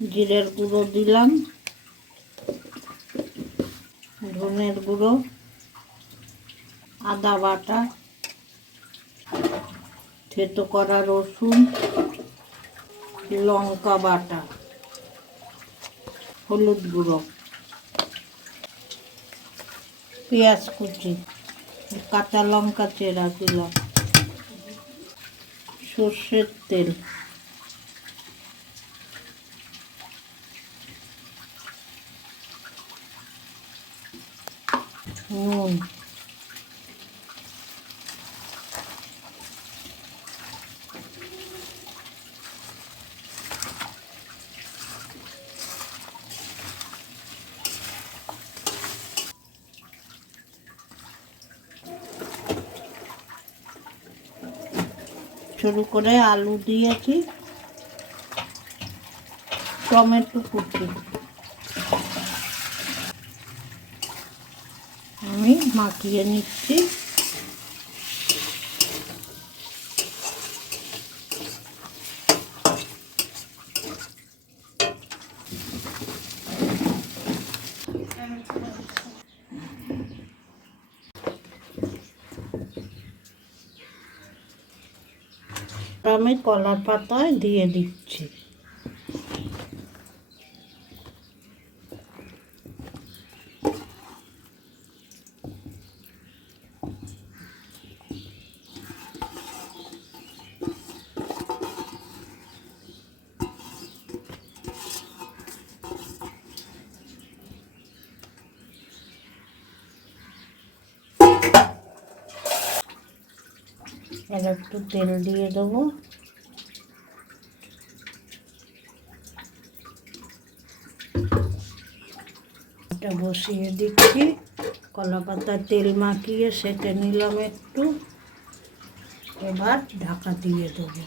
জিরের গুঁড়ো দিলাম, ধনের গুঁড়ো, আদা বাটা, থেতো করা রসুন, লঙ্কা বাটা, হলুদ গুঁড়ো, পেঁয়াজ কুচি, কাঁচা লঙ্কা চেরা দিলাম, সর্ষের তেল। নুন। শুরু করে আলু দিয়েছি টমেটো কুচি। আমি মাখিয়ে নিচ্ছি। আমি কলার পাতায় দিয়ে দিচ্ছি। আর একটু তেল দিয়ে দেবো। এটা বসিয়ে দিচ্ছি। কলা পাতা তেল মাখিয়ে সেটে নিলাম একটু। এবার ঢাকা দিয়ে দেবো।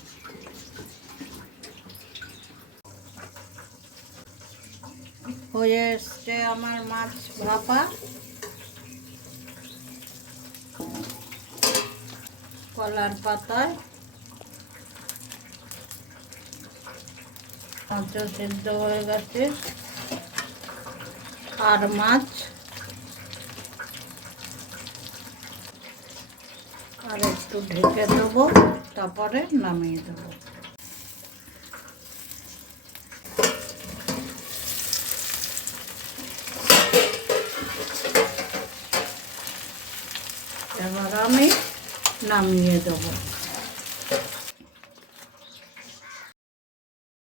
হয়ে এসছে আমার মাছ ভাপা। কলার পাতায় মাছও সেদ্ধ হয়ে গেছে। আর মাছ। আর একটু ঢেকে দেবো, তারপরে নামিয়ে দেবো। এবার আমি নামিয়ে দেবো।